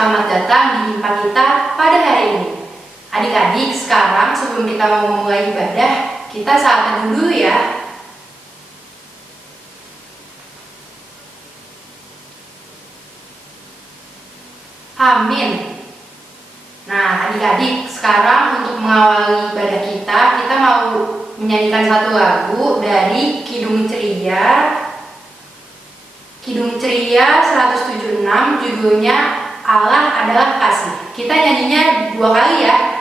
selamat datang di Himpa kita pada hari ini. Adik-adik, sekarang sebelum kita mau memulai ibadah, kita saat teduh dulu ya. Amin. Nah, adik-adik, sekarang untuk mengawali ibadah kita mau menyanyikan satu lagu dari Kidung Ceria 176, judulnya Allah Adalah Kasih. Kita nyanyinya 2 kali ya.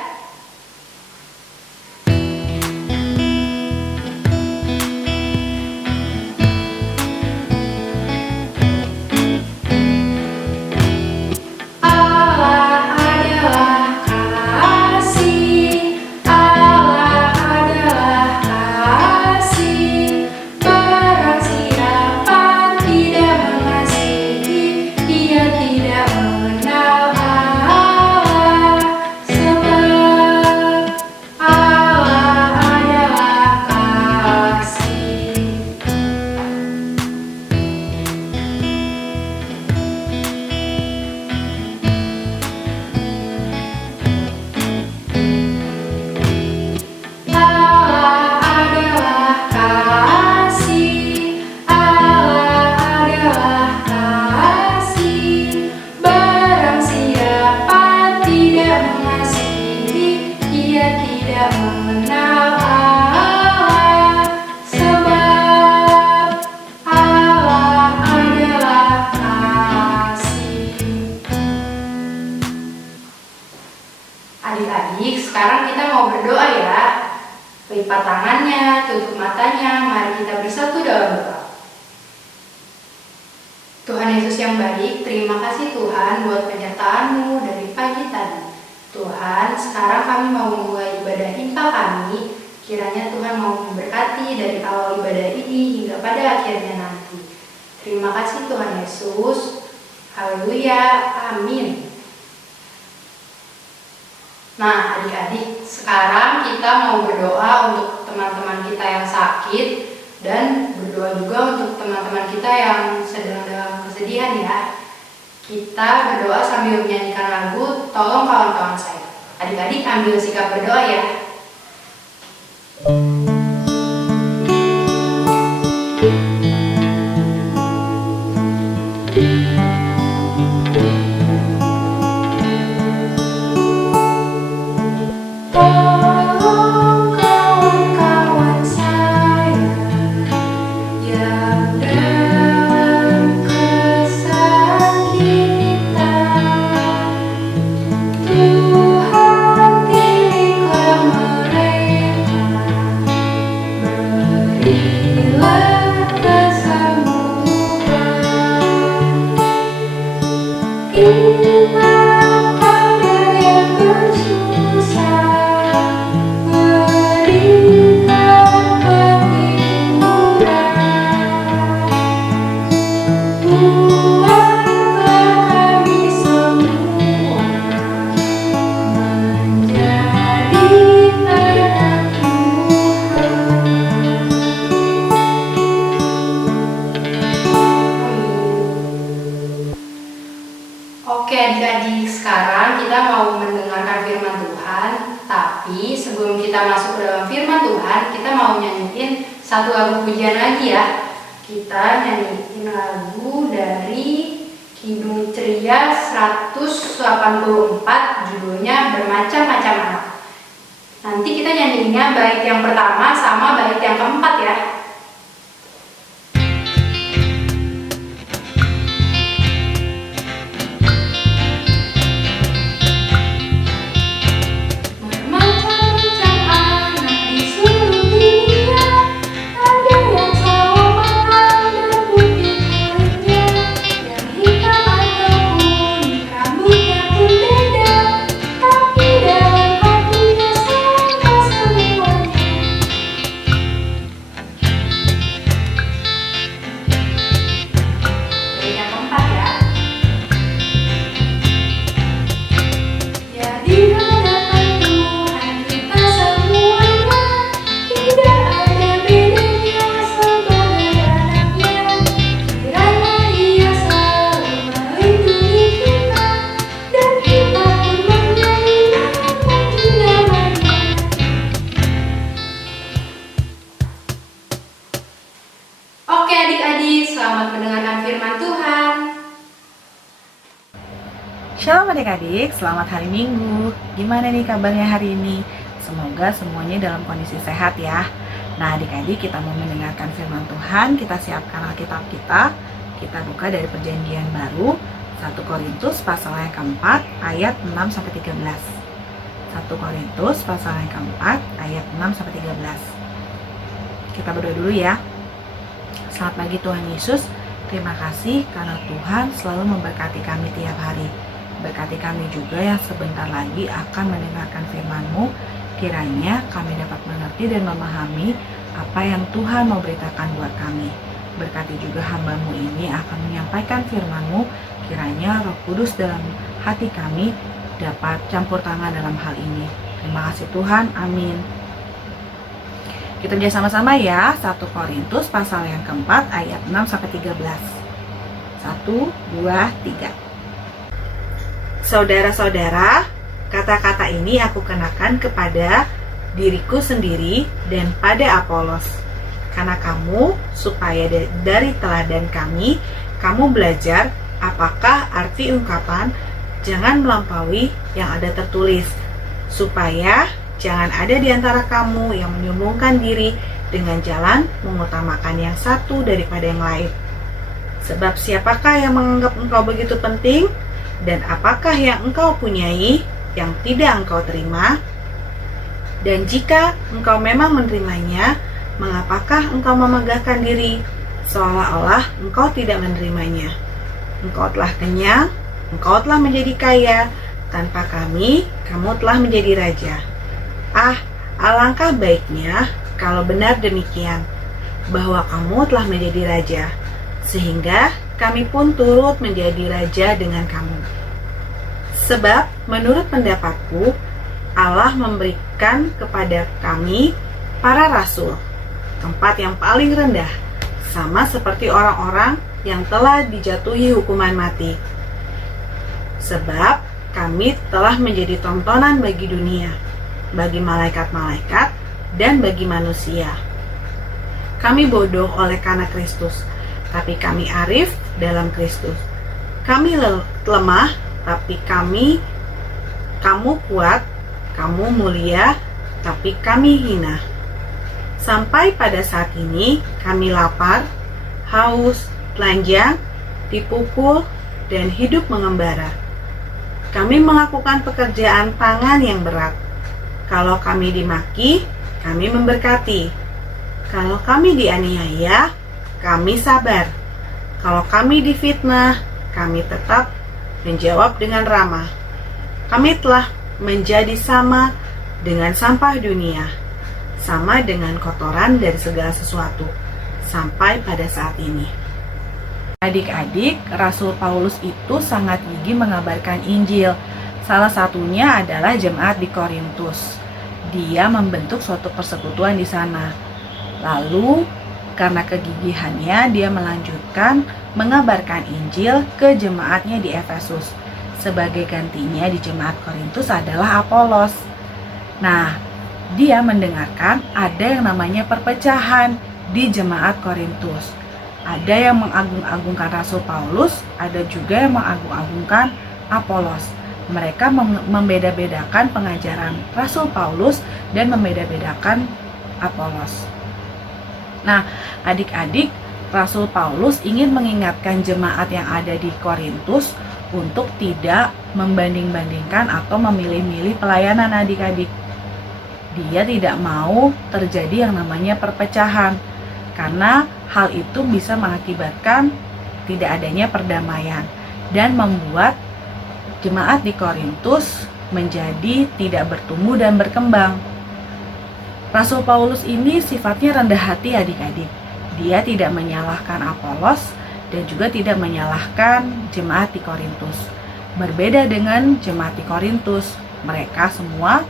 Adik-adik, sekarang kita mau berdoa ya. Lipat tangannya, tutup matanya, mari kita bersatu dalam doa. Tuhan Yesus yang baik, terima kasih Tuhan buat penyertaan-Mu dari pagi tadi. Tuhan, sekarang kami mau memulai ibadah Himpa kami. Kiranya Tuhan mau memberkati dari awal ibadah ini hingga pada akhirnya nanti. Terima kasih Tuhan Yesus. Haleluya, amin. Nah, adik-adik, sekarang kita mau berdoa untuk teman-teman kita yang sakit dan berdoa juga untuk teman-teman kita yang sedang dalam kesedihan ya. Kita berdoa sambil menyanyikan lagu Tolong Kawan-Kawan Saya. Adik-adik ambil sikap berdoa ya. Oke adik-adik, sekarang kita mau mendengarkan firman Tuhan. Tapi sebelum kita masuk ke dalam firman Tuhan, kita mau nyanyiin satu lagu pujian lagi ya. Kita nyanyiin lagu dari Kidung Ceria 184, judulnya Bermacam-macam Anak. Nanti kita nyanyiinnya bait yang pertama sama bait yang keempat ya. Shalom adik-adik, selamat hari Minggu. Gimana nih kabarnya hari ini? Semoga semuanya dalam kondisi sehat ya. Nah adik-adik, kita mau mendengarkan firman Tuhan. Kita siapkan Alkitab kita. Kita buka dari perjanjian baru 1 Korintus pasal yang keempat ayat 6-13. 1 Korintus pasal yang keempat ayat 6-13. Kita berdoa dulu ya. Selamat pagi Tuhan Yesus. Terima kasih karena Tuhan selalu memberkati kami tiap hari. Berkati kami juga yang sebentar lagi akan mendengarkan firman-Mu. Kiranya kami dapat mengerti dan memahami apa yang Tuhan mau beritakan buat kami. Berkati juga hamba-Mu ini akan menyampaikan firman-Mu. Kiranya Roh Kudus dalam hati kami dapat campur tangan dalam hal ini. Terima kasih Tuhan, amin. Kita baca sama-sama ya, 1 Korintus pasal yang keempat ayat 6-13. 1, 2, 3. Saudara-saudara, kata-kata ini aku kenakan kepada diriku sendiri dan pada Apolos, karena kamu, supaya dari teladan kami, kamu belajar apakah arti ungkapan jangan melampaui yang ada tertulis, supaya jangan ada di antara kamu yang menyombongkan diri dengan jalan mengutamakan yang satu daripada yang lain. Sebab siapakah yang menganggap engkau begitu penting? Dan apakah yang engkau punyai yang tidak engkau terima? Dan jika engkau memang menerimanya, mengapakah engkau memegahkan diri seolah-olah engkau tidak menerimanya? Engkau telah kenyang, engkau telah menjadi kaya, tanpa kami, kamu telah menjadi raja. Ah, alangkah baiknya kalau benar demikian, bahwa kamu telah menjadi raja, sehingga kami pun turut menjadi raja dengan kamu. Sebab menurut pendapatku, Allah memberikan kepada kami, para rasul, tempat yang paling rendah, sama seperti orang-orang yang telah dijatuhi hukuman mati. Sebab kami telah menjadi tontonan bagi dunia, bagi malaikat-malaikat, dan bagi manusia. Kami bodoh oleh karena Kristus, tapi kami arif dalam Kristus. Kami lemah, tapi kamu kuat. Kamu mulia, tapi kami hina. Sampai pada saat ini, kami lapar, haus, telanjang, dipukul, dan hidup mengembara. Kami melakukan pekerjaan tangan yang berat. Kalau kami dimaki, kami memberkati. Kalau kami dianiaya, kami sabar. Kalau kami difitnah, kami tetap menjawab dengan ramah. Kami telah menjadi sama dengan sampah dunia, sama dengan kotoran dari segala sesuatu, sampai pada saat ini. Adik-adik, Rasul Paulus itu sangat gigih mengabarkan Injil. Salah satunya adalah jemaat di Korintus. Dia membentuk suatu persekutuan di sana. Lalu karena kegigihannya, dia melanjutkan mengabarkan Injil ke jemaatnya di Efesus. Sebagai gantinya di jemaat Korintus adalah Apolos. Nah, dia mendengarkan ada yang namanya perpecahan di jemaat Korintus. Ada yang mengagung-agungkan Rasul Paulus, ada juga yang mengagung-agungkan Apolos. Mereka membeda-bedakan pengajaran Rasul Paulus dan membeda-bedakan Apolos. Nah, adik-adik, Rasul Paulus ingin mengingatkan jemaat yang ada di Korintus untuk tidak membanding-bandingkan atau memilih-milih pelayanan adik-adik. Dia tidak mau terjadi yang namanya perpecahan, karena hal itu bisa mengakibatkan tidak adanya perdamaian dan membuat jemaat di Korintus menjadi tidak bertumbuh dan berkembang. Rasul Paulus ini sifatnya rendah hati adik-adik. Dia tidak menyalahkan Apolos dan juga tidak menyalahkan jemaat di Korintus. Berbeda dengan jemaat di Korintus, mereka semua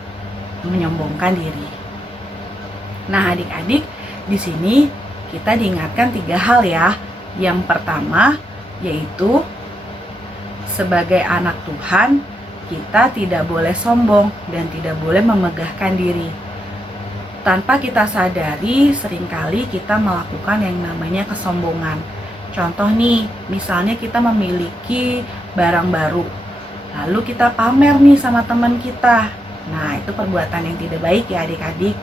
menyombongkan diri. Nah, adik-adik, di sini kita diingatkan 3 hal ya. Yang pertama yaitu sebagai anak Tuhan, kita tidak boleh sombong dan tidak boleh memegahkan diri. Tanpa kita sadari, seringkali kita melakukan yang namanya kesombongan. Contoh nih, misalnya kita memiliki barang baru, Lalu kita pamer nih sama teman kita. Nah, itu perbuatan yang tidak baik ya adik-adik.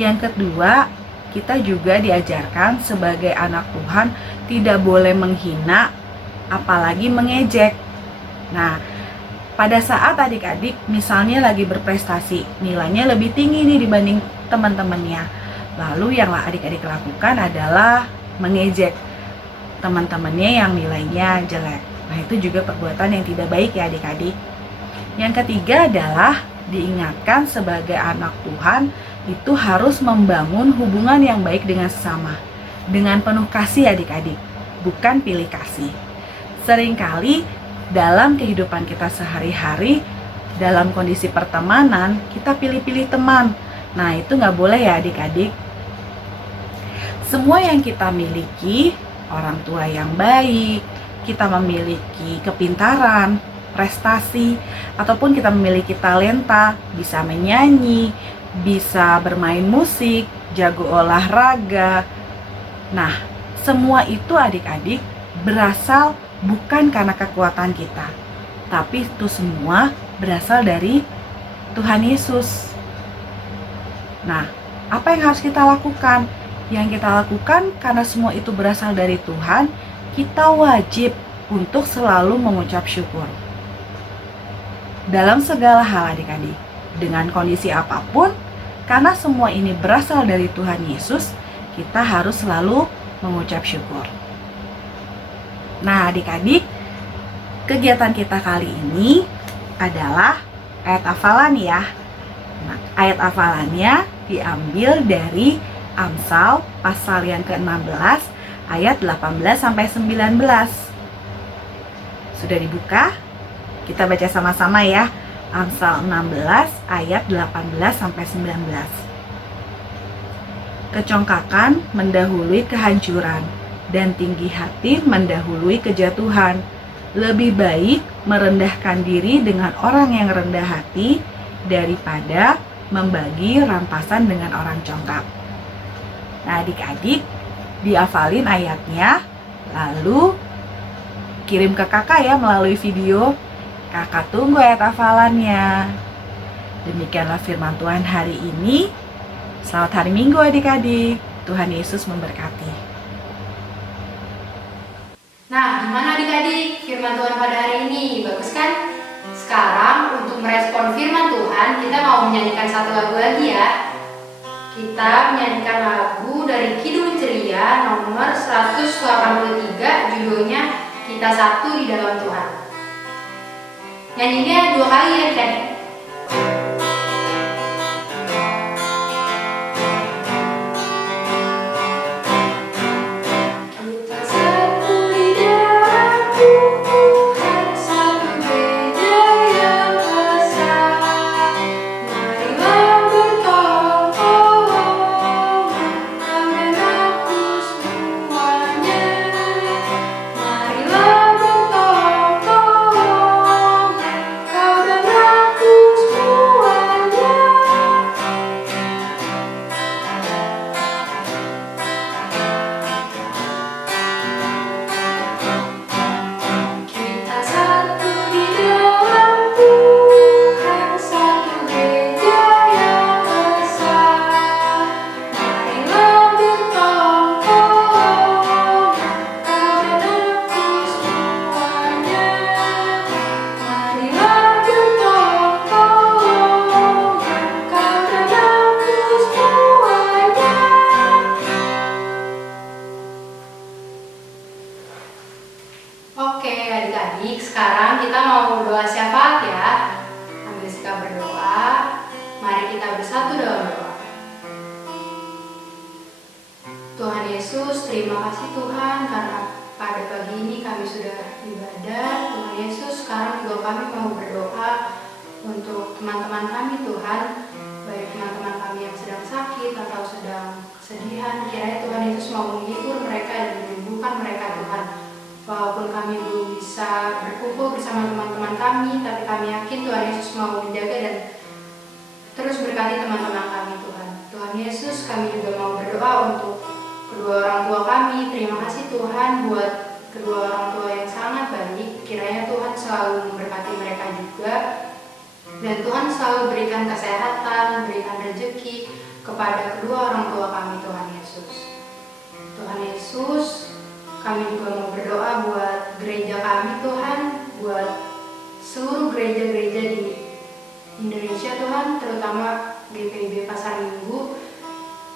Yang kedua, kita juga diajarkan sebagai anak Tuhan tidak boleh menghina, apalagi mengejek. Nah, pada saat adik-adik misalnya lagi berprestasi, nilainya lebih tinggi nih dibanding teman-temannya. Lalu yang adik-adik lakukan adalah mengejek teman-temannya yang nilainya jelek. Nah, itu juga perbuatan yang tidak baik ya adik-adik. Yang ketiga adalah diingatkan sebagai anak Tuhan itu harus membangun hubungan yang baik dengan sesama. Dengan penuh kasih adik-adik, bukan pilih kasih. Seringkali dalam kehidupan kita sehari-hari, dalam kondisi pertemanan, kita pilih-pilih teman. Nah, itu nggak boleh ya adik-adik. Semua yang kita miliki, orang tua yang baik, kita memiliki kepintaran, prestasi, ataupun kita memiliki talenta, bisa menyanyi, bisa bermain musik, jago olahraga. Nah, semua itu adik-adik berasal bukan karena kekuatan kita, tapi itu semua berasal dari Tuhan Yesus. Nah, apa yang harus kita lakukan? Yang kita lakukan karena semua itu berasal dari Tuhan, kita wajib untuk selalu mengucap syukur. Dalam segala hal adik-adik, dengan kondisi apapun, karena semua ini berasal dari Tuhan Yesus, kita harus selalu mengucap syukur. Nah adik-adik, kegiatan kita kali ini adalah ayat hafalan ya. Nah, ayat hafalannya diambil dari Amsal pasal yang ke-16 ayat 18-19. Sudah dibuka? Kita baca sama-sama ya. Amsal 16 ayat 18-19. Kecongkakan mendahului kehancuran, dan tinggi hati mendahului kejatuhan. Lebih baik merendahkan diri dengan orang yang rendah hati daripada membagi rampasan dengan orang congkak. Nah adik-adik, dihafalin ayatnya, lalu kirim ke kakak ya melalui video. Kakak tunggu ayat hafalannya. Demikianlah firman Tuhan hari ini. Selamat hari Minggu adik-adik. Tuhan Yesus memberkati. Nah, gimana adik-adik firman Tuhan pada hari ini? Bagus kan? Sekarang untuk merespon firman Tuhan, kita mau menyanyikan satu lagu lagi ya. Kita menyanyikan lagu dari Kidung Ceria nomor 183, judulnya Kita Satu di Dalam Tuhan. Nyanyinya 2 kali ya adik-adik. Oke adik-adik, sekarang kita mau berdoa syafaat ya. Ambil sikap berdoa. Mari kita bersatu dalam doa. Tuhan Yesus, terima kasih Tuhan karena pada pagi ini kami sudah ibadah. Tuhan Yesus, sekarang juga kami mau berdoa untuk teman-teman kami Tuhan, baik teman-teman kami yang sedang sakit atau sedang kesedihan. Kiranya Tuhan Yesus mau menghibur mereka dan menyembuhkan mereka Tuhan. Walaupun kami belum bisa berkumpul bersama teman-teman kami, tapi kami yakin Tuhan Yesus mau menjaga dan terus berkati teman-teman kami Tuhan. Tuhan Yesus, kami juga mau berdoa untuk kedua orang tua kami. Terima kasih Tuhan buat kedua orang tua yang sangat baik. Kiranya Tuhan selalu memberkati mereka juga. juga. Dan Tuhan selalu berikan kesehatan, berikan rezeki kepada kedua orang tua kami, Tuhan Yesus. Tuhan Yesus, kami juga mau berdoa buat gereja kami, Tuhan, buat seluruh gereja-gereja di Indonesia, Tuhan, terutama GPIB Pasar Minggu.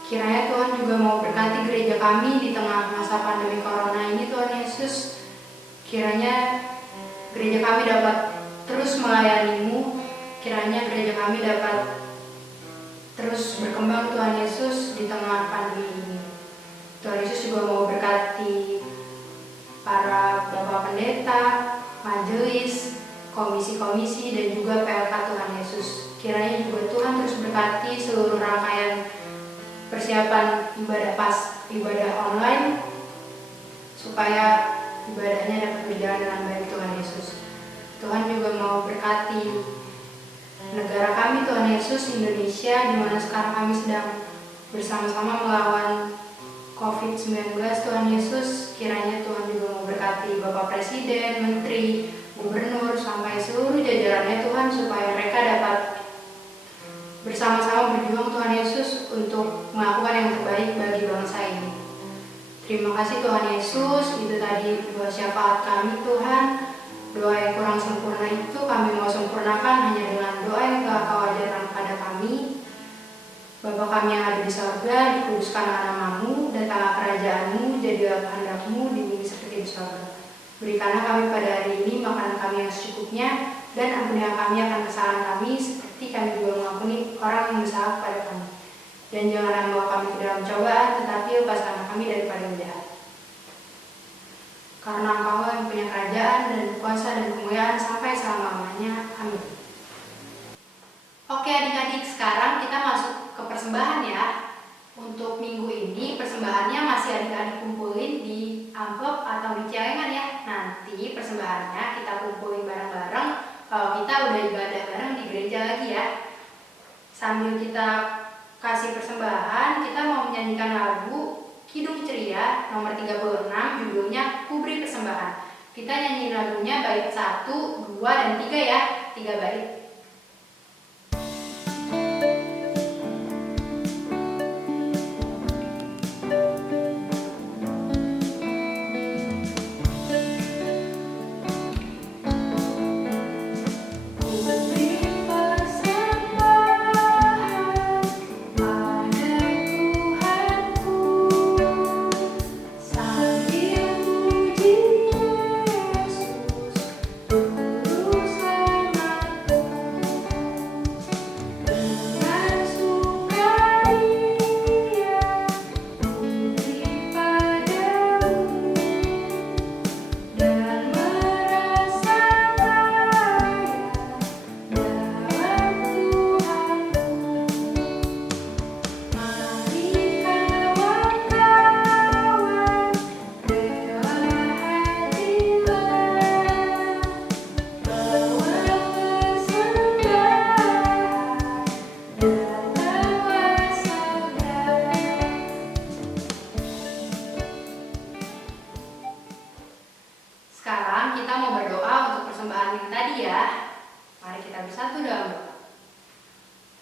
Kiranya Tuhan juga mau berkati gereja kami di tengah masa pandemi corona ini, Tuhan Yesus. Kiranya gereja kami dapat terus melayani-Mu. Kiranya gereja kami dapat terus berkembang, Tuhan Yesus, di tengah pandemi ini. Tuhan Yesus juga mau berkati para Bapak Pendeta, majelis, komisi-komisi, dan juga PLK, Tuhan Yesus. Kiranya juga Tuhan terus berkati seluruh rangkaian persiapan ibadah online, supaya ibadahnya dapat berjalan dengan baik, Tuhan Yesus. Tuhan juga mau berkati negara kami, Tuhan Yesus, Indonesia, di mana sekarang kami sedang bersama-sama melawan COVID-19, Tuhan Yesus. Kiranya Tuhan juga mau berkati Bapak Presiden, Menteri, Gubernur, sampai seluruh jajarannya, Tuhan, supaya mereka dapat bersama-sama berjuang, Tuhan Yesus, untuk melakukan yang terbaik bagi bangsa ini. Terima kasih, Tuhan Yesus. Itu tadi doa syafaat kami, Tuhan. Doa yang kurang sempurna itu kami mau sempurnakan hanya dengan doa yang telah Kau ajarkan kepada kami. Bapa kami yang ada di sorga, dikuduskanlah nama-Mu, datanglah kerajaan-Mu, jadilah kehendak-Mu di bumi seperti di sorga. Berikanlah kami pada hari ini makanan kami yang secukupnya, dan ampunilah kami akan kesalahan kami, seperti kami juga mengampuni orang yang bersalah kepada kami. Dan janganlah membawa kami ke dalam cobaan, tetapi lepaskanlah kami daripada yang jahat. Karena Engkau yang punya kerajaan dan kuasa dan kemuliaan sampai selama-lamanya. Amin. Oke adik-adik, sekarang kita masuk ke persembahan ya. Untuk minggu ini persembahannya masih adik-adik kumpulin di amplop atau di celengan ya. Nanti persembahannya kita kumpulin bareng-bareng kalau kita udah ibadah bareng di gereja lagi ya. Sambil kita kasih persembahan, kita mau menyanyikan lagu Kidung Ceria nomor 36, judulnya Kuberi Persembahan. Kita nyanyi lagunya bait 1, 2, dan 3 ya, 3 bait.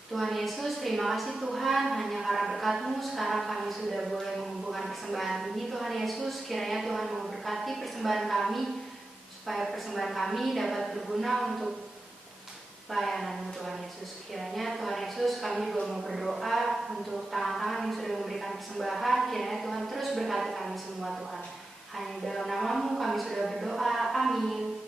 Tuhan Yesus, terima kasih Tuhan, hanya karena berkat-Mu sekarang kami sudah boleh mengumpulkan persembahan ini. Tuhan Yesus, kiranya Tuhan memberkati persembahan kami, supaya persembahan kami dapat berguna untuk pelayanan-Mu Tuhan Yesus. Kiranya Tuhan Yesus, kami juga mau berdoa untuk tangan-tangan yang sudah memberikan persembahan. Kiranya Tuhan terus berkati kami semua Tuhan. Hanya dalam nama-Mu kami sudah berdoa. Amin.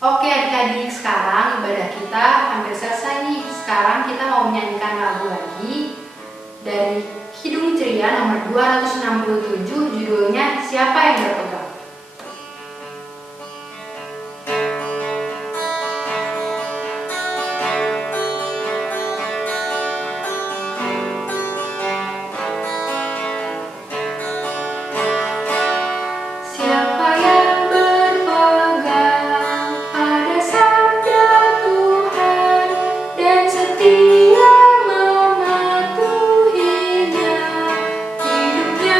Oke adik-adik, sekarang ibadah kita hampir selesai nih. Sekarang kita mau menyanyikan lagu lagi dari Kidung Ceria nomor 267, judulnya Siapa yang Berpegang. Hidupnya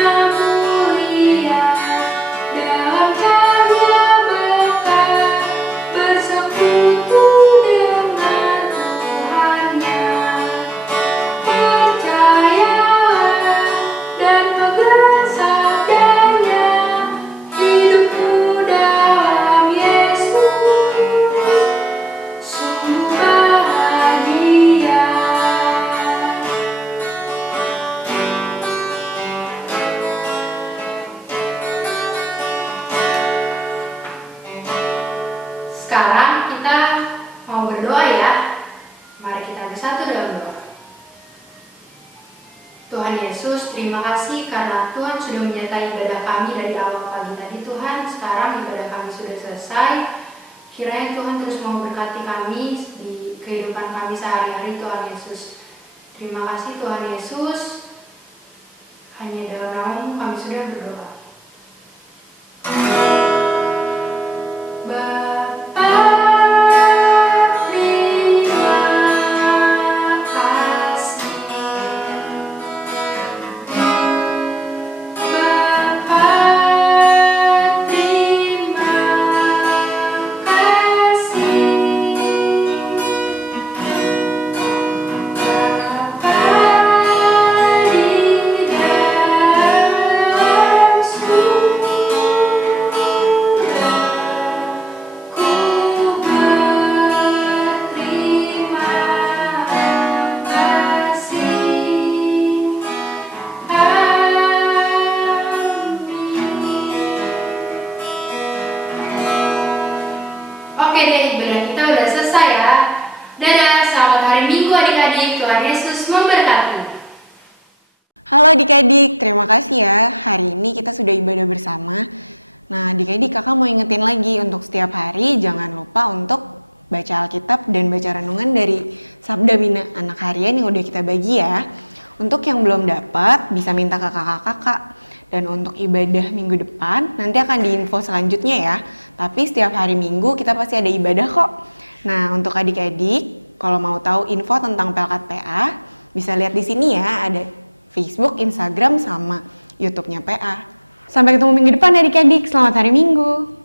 Sekarang kita mau berdoa ya. Mari kita bersatu dalam doa. Tuhan Yesus, terima kasih karena Tuhan sudah menyertai ibadah kami dari awal pagi tadi Tuhan. Sekarang ibadah kami sudah selesai. Kiranya Tuhan terus mau berkati kami di kehidupan kami sehari-hari Tuhan Yesus. Terima kasih Tuhan Yesus. Hanya dalam nama-Mu kami sudah berdoa. Oke deh, ibadah kita udah selesai ya. Dadah, selamat hari Minggu adik-adik. Tuhan Yesus memberkati. Halo adik-adik, terima kasih ya. Hari ini kita sudah ibadah bersama. Nah adik-adik, kakak mau ingetin lagi untuk setiap hari jangan lupa untuk baca Alkitab dan baca renungan dari Sabda Bina Anak Harian yang udah kita bagi ya. Untuk yang belum dapat bisa minta ke kakak-kakak. Dan untuk ibadah minggu depan nanti akan diinfo selanjutnya ya. Tapi setiap hari Minggu kita pasti ada ibadah kok. Nah untuk adik-adik kalau mau tahu info tentang Pelkat PA bisa lihat di sini ya, ada Facebook, Instagram sama YouTube-nya PA. Sampai ketemu minggu depan adik-adik. Selamat hari Minggu.